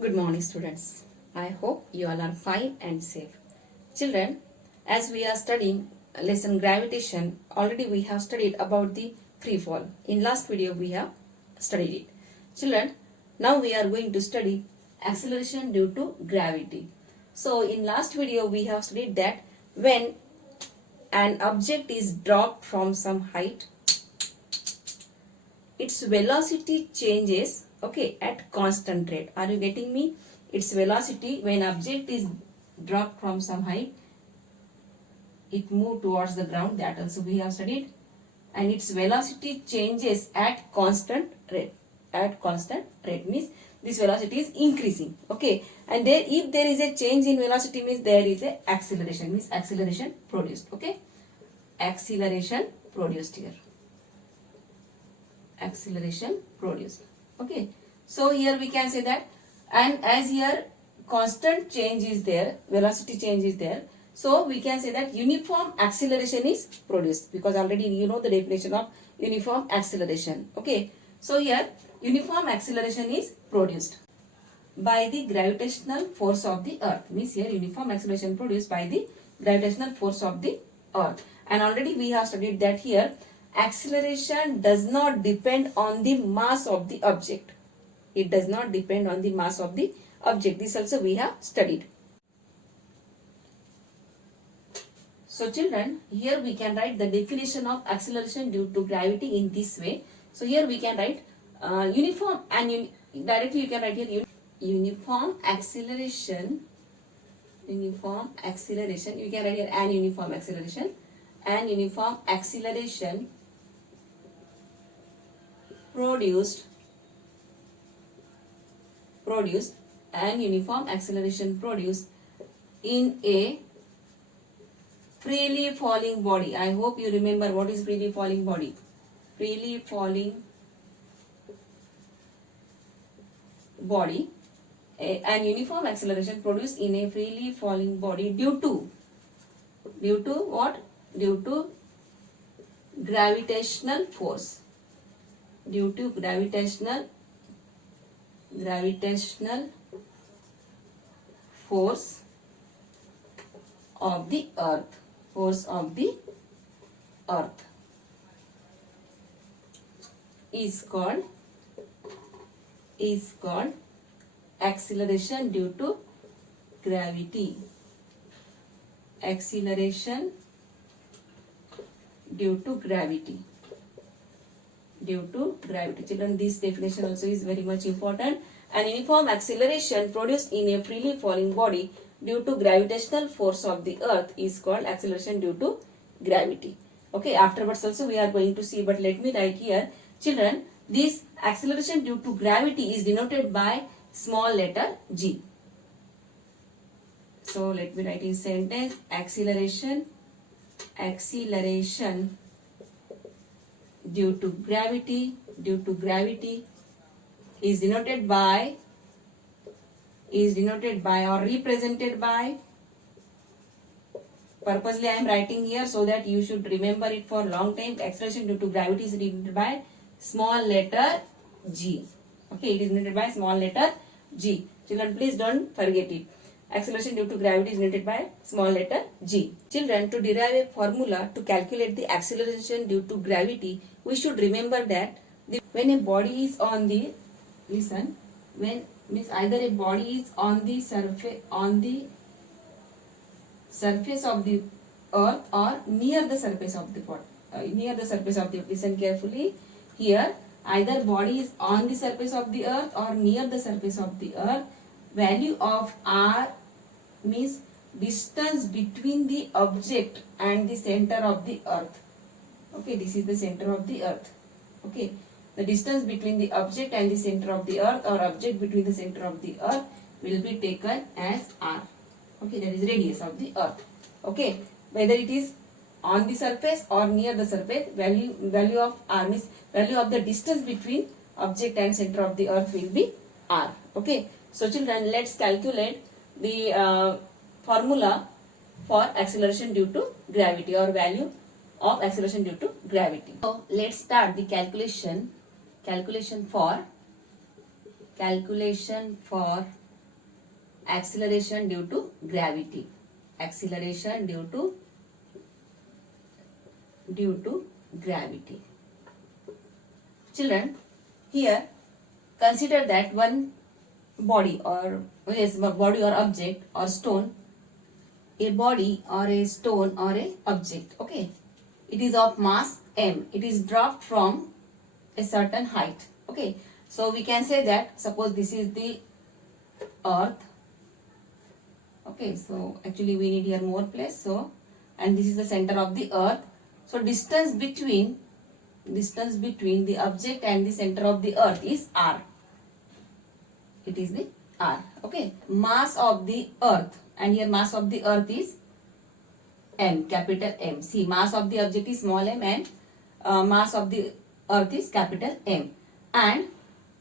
Good morning, students. I hope you all are fine and safe. Children, as we are studying lesson gravitation, already we have studied about the free fall. In last video, we have studied it. Children, now we are going to study acceleration due to gravity. So, in last video, we have studied that when an object is dropped from some height, its velocity changes, okay, at constant rate. Are you getting me? Its velocity, when object is dropped from some height, it move towards the ground. That also we have studied. And its velocity changes at constant rate. At constant rate means this velocity is increasing, okay. And there, if there is a change in velocity, means there is a acceleration, means acceleration produced, okay. Acceleration produced here. Acceleration produced, okay. So here we can say that, and as here constant change is there, velocity change is there, so we can say that uniform acceleration is produced, because already you know the definition of uniform acceleration, okay. So here uniform acceleration is produced by the gravitational force of the earth, means here uniform acceleration produced by the gravitational force of the earth. And already we have studied that here acceleration does not depend on the mass of the object. It does not depend on the mass of the object. This also we have studied. So children, here we can write the definition of acceleration due to gravity in this way. So here we can write uniform, and directly you can write here uniform acceleration. Uniform acceleration. You can write here an uniform acceleration. And uniform acceleration produced and uniform acceleration produced in a freely falling body. I hope you remember what is freely falling body. Freely falling body. An uniform acceleration produced in a freely falling body due to what? Due to gravitational force. Due to gravitational force of the earth. Force of the earth is called acceleration due to gravity. Acceleration due to gravity. Due to gravity. Children, this definition also is very much important. An uniform acceleration produced in a freely falling body due to gravitational force of the earth is called acceleration due to gravity. Okay, afterwards also we are going to see, but let me write here. Children, this acceleration due to gravity is denoted by small letter g. So let me write in sentence, acceleration due to gravity is denoted by or represented by, purposely I am writing here so that you should remember it for long time. Acceleration due to gravity is denoted by small letter g. Okay, it is denoted by small letter g. Children, please don't forget it. Acceleration due to gravity is denoted by small letter g. Children, to derive a formula to calculate the acceleration due to gravity, we should remember that when a body is on the, when means either a body is on the surface of the earth or near the surface of the listen carefully here, either body is on the surface of the earth or near the surface of the earth, value of r means distance between the object and the center of the earth. Okay, this is the center of the earth. Okay, the distance between the object and the center of the earth, or object between the center of the earth, will be taken as r. Okay, that is radius of the earth. Okay, whether it is on the surface or near the surface, value of r means value of the distance between object and center of the earth will be r. Okay, so children, let's calculate the formula for acceleration due to gravity, or value of acceleration due to gravity. So let's start the calculation for acceleration due to gravity. Acceleration due to gravity. Children, here consider that one body or object or stone, a body or a stone or a object, okay, it is of mass m, it is dropped from a certain height, okay. So we can say that suppose this is the earth, okay, so actually we need here more place, so and this is the center of the earth, so distance between the object and the center of the earth is r, it is the r, okay. Mass of the earth, and here mass of the earth is m, capital M. See, mass of the object is small m and mass of the earth is capital M. And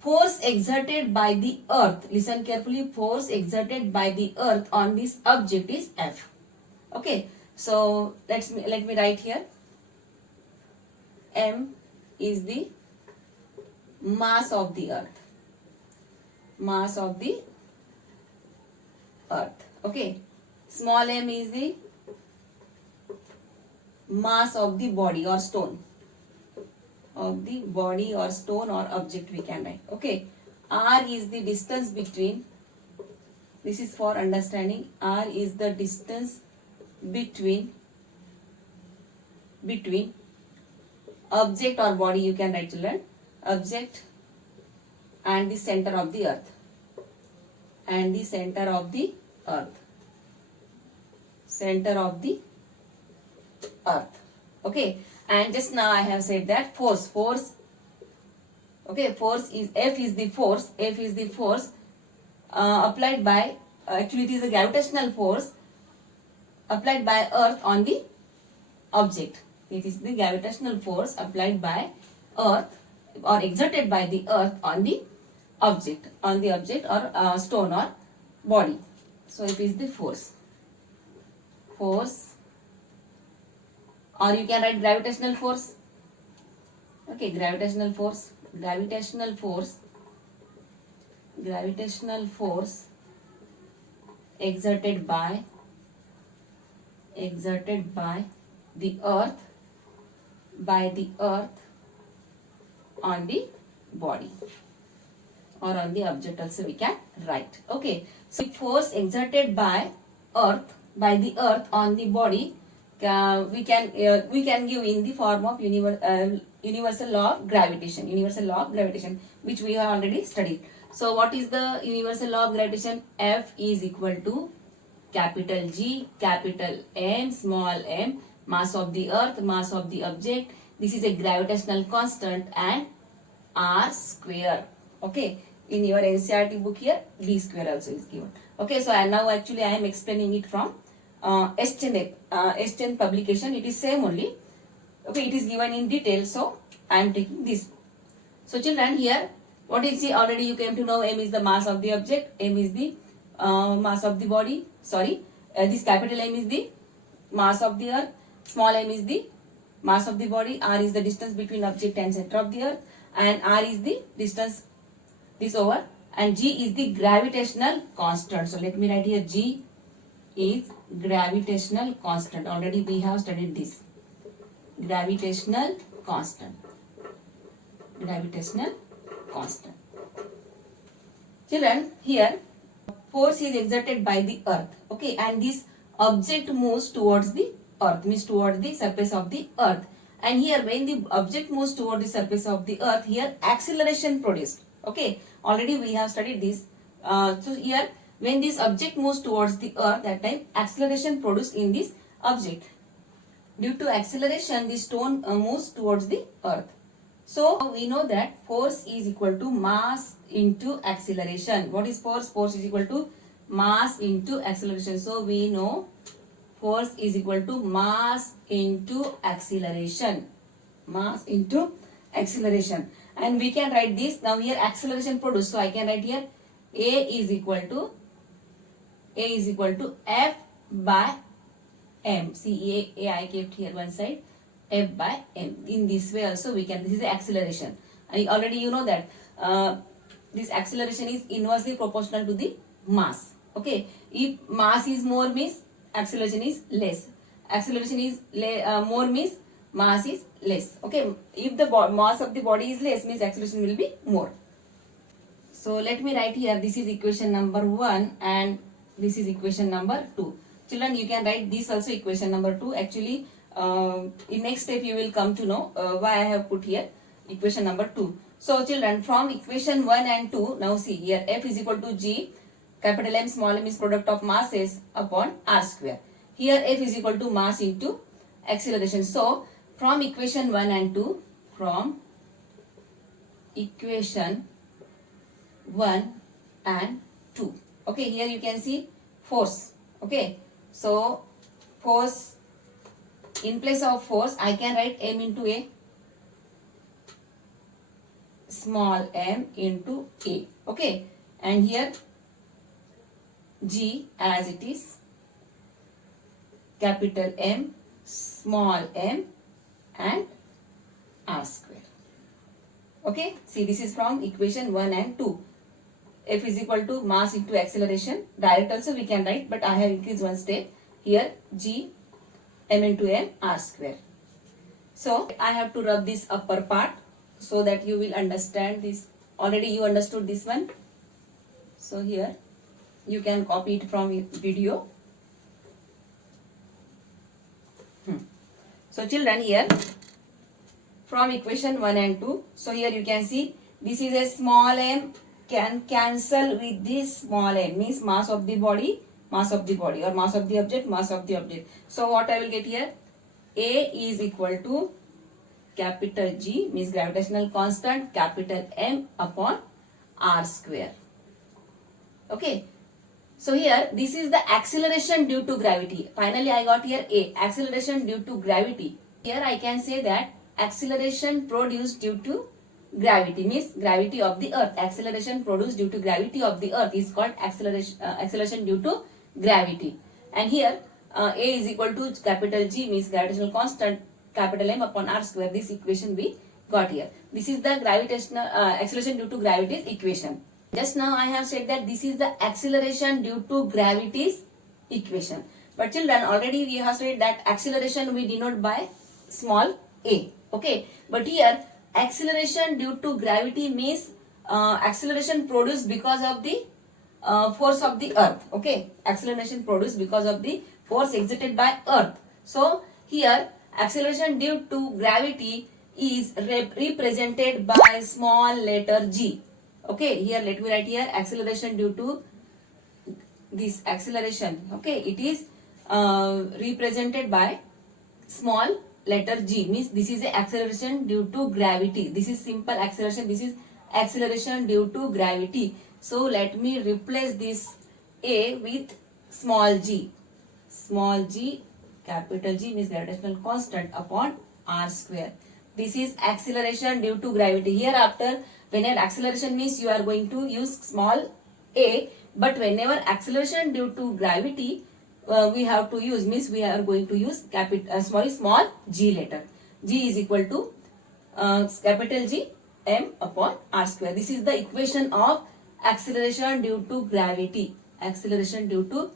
force exerted by the earth, listen carefully, force exerted by the earth on this object is F. Okay, so let me write here. M is the mass of the earth. Mass of the earth. Okay. Small m is the mass of the body or stone. Of the body or stone or object we can write. Okay. R is the distance between, this is for understanding, R is the distance between object or body, you can write, children, object and the center of the earth, and the center of the earth, center of the earth, okay. And just now I have said that force, okay, force is, F is the force applied by, actually it is a gravitational force applied by earth on the object. It is the gravitational force applied by earth or exerted by the earth on the object or stone or body. So it is the force, or you can write gravitational force. Okay, gravitational force exerted by the earth on the body or on the object also we can write. Okay, so force exerted by the earth on the body, we can give in the form of universal law of gravitation, which we have already studied. So what is the universal law of gravitation? F is equal to capital G, capital M, small m, mass of the earth, mass of the object. This is a gravitational constant, and R square. Okay, in your NCERT book here, D square also is given. Okay, so and now actually I am explaining it from S10 publication. It is same only. Okay, it is given in detail, so I am taking this. So children, here what is the, already you came to know, m is the mass of the object, m is the mass of the body, sorry, this capital M is the mass of the earth, small m is the mass of the body, r is the distance between object and center of the earth, and r is the distance this over, and g is the gravitational constant. So let me write here, g is gravitational constant. Already we have studied this. Gravitational constant. Children, here force is exerted by the earth. Okay, and this object moves towards the earth, means towards the surface of the earth. And here when the object moves towards the surface of the earth, here acceleration produced. Okay, already we have studied this. So here when this object moves towards the earth, that time acceleration produced in this object. Due to acceleration, the stone moves towards the earth. So we know that force is equal to mass into acceleration. What is force? Force is equal to mass into acceleration. So we know force is equal to mass into acceleration. And we can write this. Now here acceleration produced. So I can write here A is equal to F by M. See, A I kept here one side, F by M. In this way also we can, this is the acceleration. And already you know that this acceleration is inversely proportional to the mass. Okay, if mass is more means acceleration is less. Acceleration is more means mass is less. Okay, if the mass of the body is less means acceleration will be more. So let me write here, this is equation number 1 and this is equation number 2. Children, you can write this also equation number 2. Actually, in next step you will come to know why I have put here equation number 2. So children, from equation 1 and 2, now see here, F is equal to G, capital M small m is product of masses upon R square. Here F is equal to mass into acceleration. So from equation 1 and 2, from equation 1 and 2. Okay, here you can see force. Okay, so force, in place of force I can write M into A, small m into A. Okay, and here G as it is, capital M, small m and R square. Okay, see this is from equation 1 and 2. F is equal to mass into acceleration. Direct also we can write, but I have increased one step. Here G m into m R square. So I have to rub this upper part so that you will understand this. Already you understood this one. So here you can copy it from video. So children, here from equation 1 and 2. So here you can see this is a small m can cancel with this small m, means mass of the body, or mass of the object. So what I will get here, A is equal to capital G, means gravitational constant, capital M upon R square. Okay, so here this is the acceleration due to gravity. Finally I got here A, acceleration due to gravity. Here I can say that acceleration produced due to gravity, means gravity of the earth. Acceleration produced due to gravity of the earth is called acceleration due to gravity. And here A is equal to capital G, means gravitational constant, capital M upon R square. This equation we got here. This is the gravitational acceleration due to gravity's equation. Just now I have said that this is the acceleration due to gravity's equation. But children, already we have said that acceleration we denote by small a. Okay, but here acceleration due to gravity means acceleration produced because of the force of the earth. Okay, acceleration produced because of the force exerted by earth. So here acceleration due to gravity is represented by small letter g. Okay, here let me write here acceleration due to this acceleration. Okay, it is represented by small letter g, means this is a acceleration due to gravity. This is simple acceleration. This is acceleration due to gravity. So let me replace this A with small g. Small g, capital G means gravitational constant upon R square. This is acceleration due to gravity. Hereafter, whenever acceleration means you are going to use small a, but whenever acceleration due to gravity we have to use, means we are going to use small g letter. G is equal to capital G m upon R square. This is the equation of acceleration due to gravity. Acceleration due to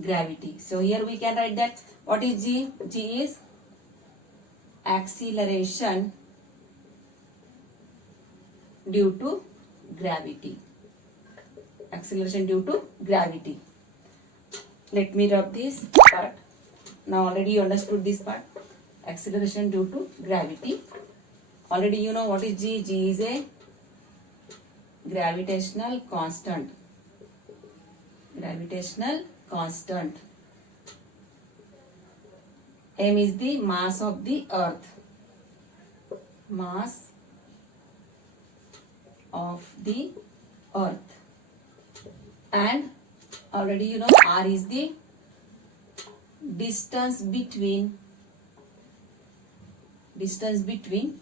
gravity. So here we can write that what is G? G is acceleration due to gravity. Acceleration due to gravity. Let me rub this part. Now already you understood this part. Acceleration due to gravity. Already you know what is G. G is a gravitational constant. Gravitational constant. M is the mass of the earth. Mass of the earth. And already you know R is the distance between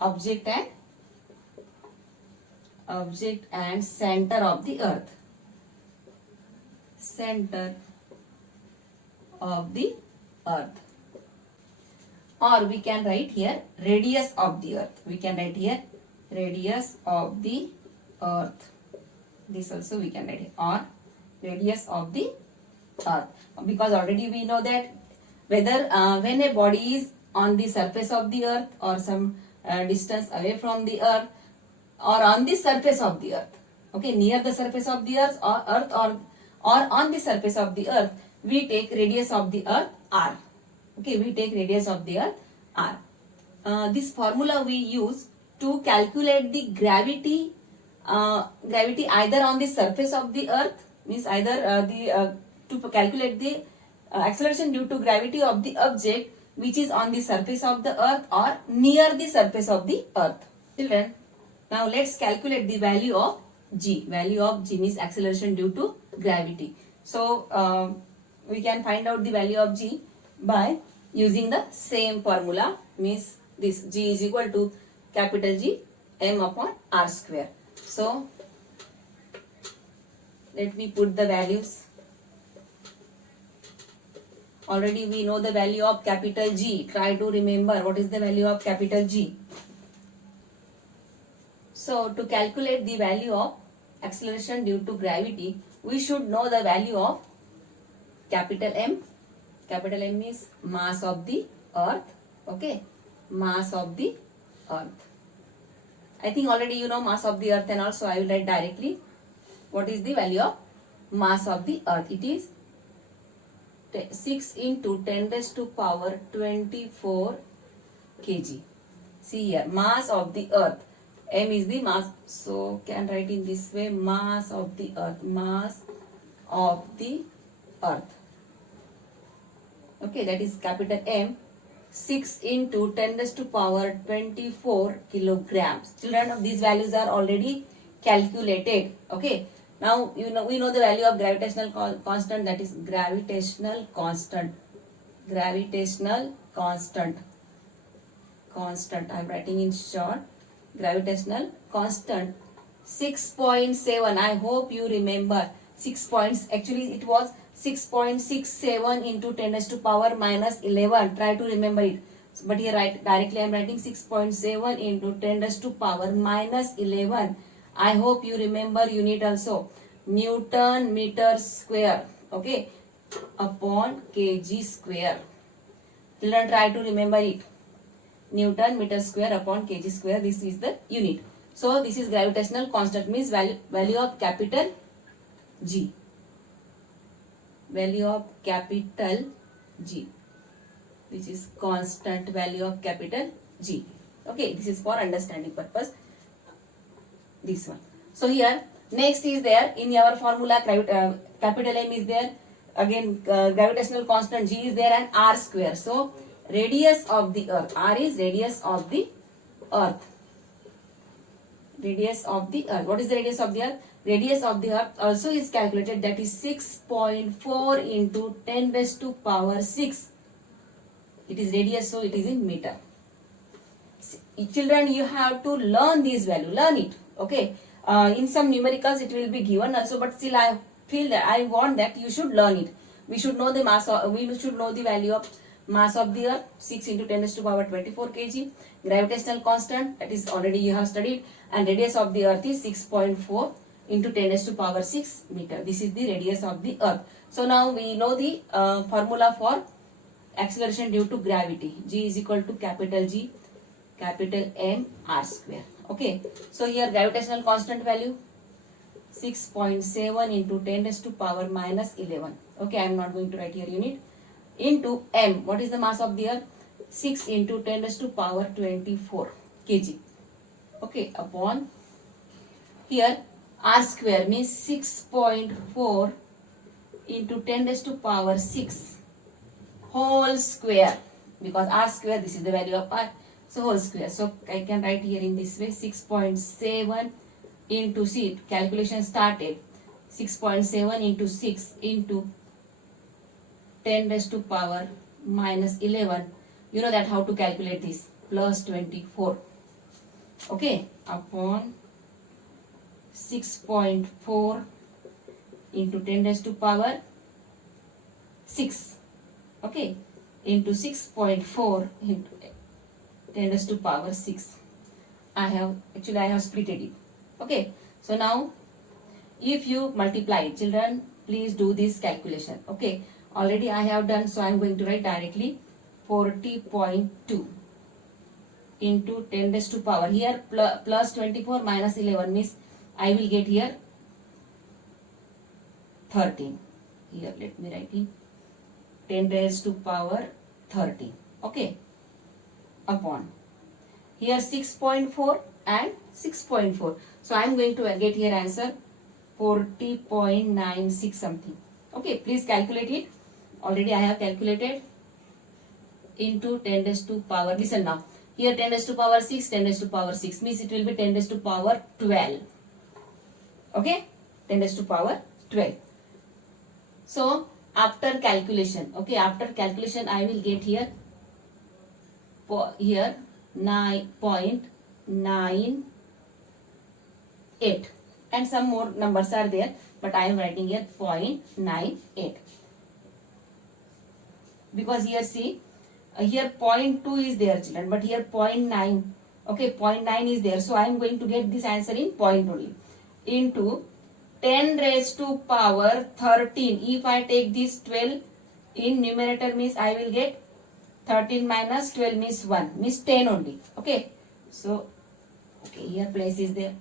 object and center of the earth. Center of the earth. Or we can write here radius of the earth. We can write here radius of the earth. This also we can write here. Or radius of the earth, because already we know that whether when a body is on the surface of the earth or some distance away from the earth or on the surface of the earth, okay, near the surface of the earth or on the surface of the earth, we take radius of the earth r. Okay, we take radius of the earth r. This formula we use to calculate the gravity either on the surface of the earth, means either to calculate the acceleration due to gravity of the object which is on the surface of the earth or near the surface of the earth. Children, now let's calculate the value of g. Value of g means acceleration due to gravity. So we can find out the value of g by using the same formula, means this g is equal to capital G m upon r square. So let me put the values. Already we know the value of capital G. Try to remember what is the value of capital G. So to calculate the value of acceleration due to gravity, we should know the value of capital M. Capital M is mass of the earth. Okay, mass of the earth. I think already you know mass of the earth, and also I will write directly what is the value of mass of the earth. It is 6 into 10 raised to power 24 kg. See here, mass of the earth. M is the mass, so can write in this way, mass of the earth. Mass of the earth. Okay, that is capital M. 6 into 10 raised to power 24 kilograms. Children, these values are already calculated. Okay. Now we know the value of gravitational constant, that is gravitational constant. Gravitational constant. Constant. I am writing in short. Gravitational constant 6.7. I hope you remember 6 points. Actually, it was 6.67 into 10 raised to power minus 11. Try to remember it. But here directly I am writing 6.7 into 10 raised to power minus 11. I hope you remember unit also. Newton meter square. Okay. Upon kg square. Children, try to remember it. Newton meter square upon kg square. This is the unit. So this is gravitational constant, means value of capital G. Value of capital G, which is constant value of capital G. Okay, this is for understanding purpose. This one. So here next is there in our formula, capital M is there. Again gravitational constant G is there, and r square. So radius of the earth. R is radius of the earth. Radius of the earth. What is the radius of the earth? Radius of the earth also is calculated, that is 6.4 into 10 raised to power 6. It is radius, so it is in meter. Children, you have to learn this value. Learn it. Okay. In some numericals it will be given also, but still I feel that I want that you should learn it. We should know the mass. We should know the value of mass of the earth, 6 into 10 raised to power 24 kg. Gravitational constant, that is already you have studied, and radius of the earth is 6.4 into 10 raised to power 6 meter. This is the radius of the earth. So now we know the formula for acceleration due to gravity. G is equal to capital G, capital M, r square. Okay. So here gravitational constant value 6.7 into 10 raised to power minus 11. Okay, I am not going to write here unit. Into M. What is the mass of the earth? 6 into 10 raised to power 24 kg. Okay, upon here r square means 6.4 into 10 raised to power 6 whole square, because r square, this is the value of r, so whole square. So I can write here in this way, 6.7 into, see, calculation started, 6.7 into 6 into 10 raised to power minus 11. You know that how to calculate this, plus 24. Okay, upon 6.4 into 10 raised to power 6. Okay, into 6.4 into 10 raised to power 6. I have splitted it. Okay, so now if you multiply, children, please do this calculation. Okay, already I have done, so I am going to write directly 40.2 into 10 raised to power, here plus 24 minus 11 means I will get here 13. Here let me write in 10 raised to power 13. Okay, upon here 6.4 and 6.4. So I am going to get here answer 40.96 something. Okay, please calculate it. Already I have calculated into 10 raised to power. Listen now. Here 10 raised to power 6, 10 raised to power 6 means it will be 10 raised to power 12. Okay, 10 raised to power 12. So after calculation, okay, after calculation I will get here 9.98 and some more numbers are there, but I am writing here 0.98 because here see here 0.2 is there children, but here 0.9. Okay, 0.9 is there, so I am going to get this answer in point only, into 10 raised to power 13. If I take this 12 in numerator means I will get 13 minus 12 means 1 means 10 only. Okay, so okay, here place is there.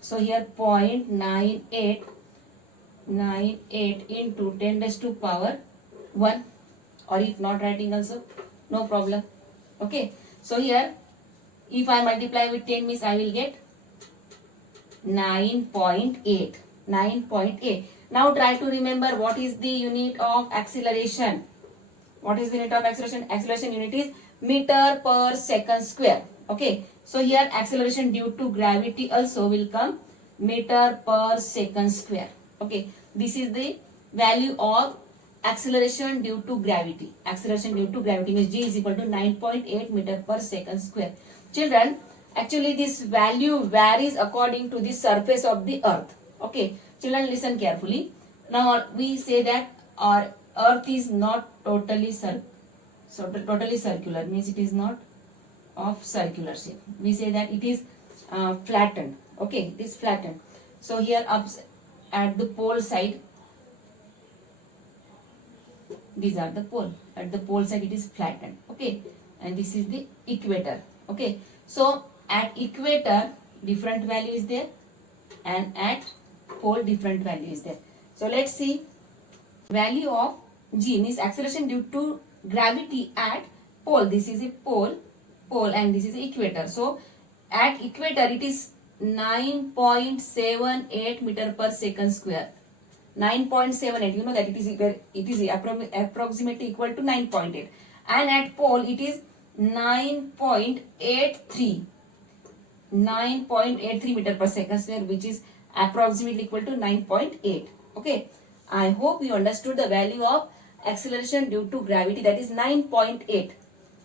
So here 0.98 into 10 raised to power 1, or if not writing also no problem. Okay, so here if I multiply with 10 means I will get 9.8. 9.8. Now try to remember what is the unit of acceleration. What is the unit of acceleration? Acceleration unit is meter per second square. Okay, so here acceleration due to gravity also will come meter per second square. Okay, this is the value of acceleration due to gravity. Acceleration due to gravity means G is equal to 9.8 meter per second square. Children, actually this value varies according to the surface of the earth. Okay, children listen carefully. Now we say that our earth is not totally circular means it is not of circular shape. We say that it is flattened. Okay, it is flattened. So here up at the pole side, these are the pole. At the pole side it is flattened. Okay, and this is the equator. Okay, so at equator different value is there, and at pole different value is there. So let's see value of G means acceleration due to gravity at pole. This is a pole and this is equator. So at equator it is 9.78 meter per second square. 9.78, you know that it is approximately equal to 9.8, and at pole it is 9.83 meter per second square, which is approximately equal to 9.8. Okay, I hope you understood the value of acceleration due to gravity, that is 9.8.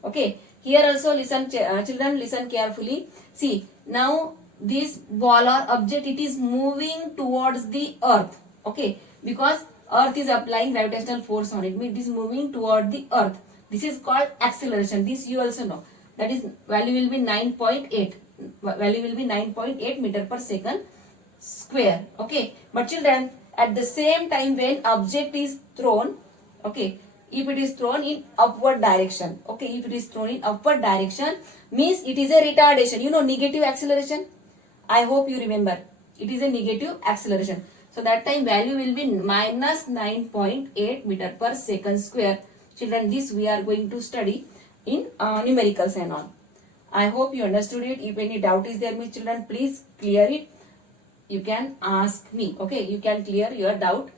Okay, here also listen children, listen carefully. See, now this ball or object, it is moving towards the earth. Okay, because earth is applying gravitational force on it, means it is moving toward the earth. This is called acceleration. This you also know, that is value will be 9.8. Value will be 9.8 meter per second square. Okay, but children, at the same time when object is thrown, okay, if it is thrown in upward direction, okay, if it is thrown in upward direction means it is a retardation. You know negative acceleration, I hope you remember, it is a negative acceleration. So that time value will be minus 9.8 meter per second square. Children, this we are going to study in numericals and all. I hope you understood it. If any doubt is there, my children, please clear it. You can ask me. Okay, you can clear your doubt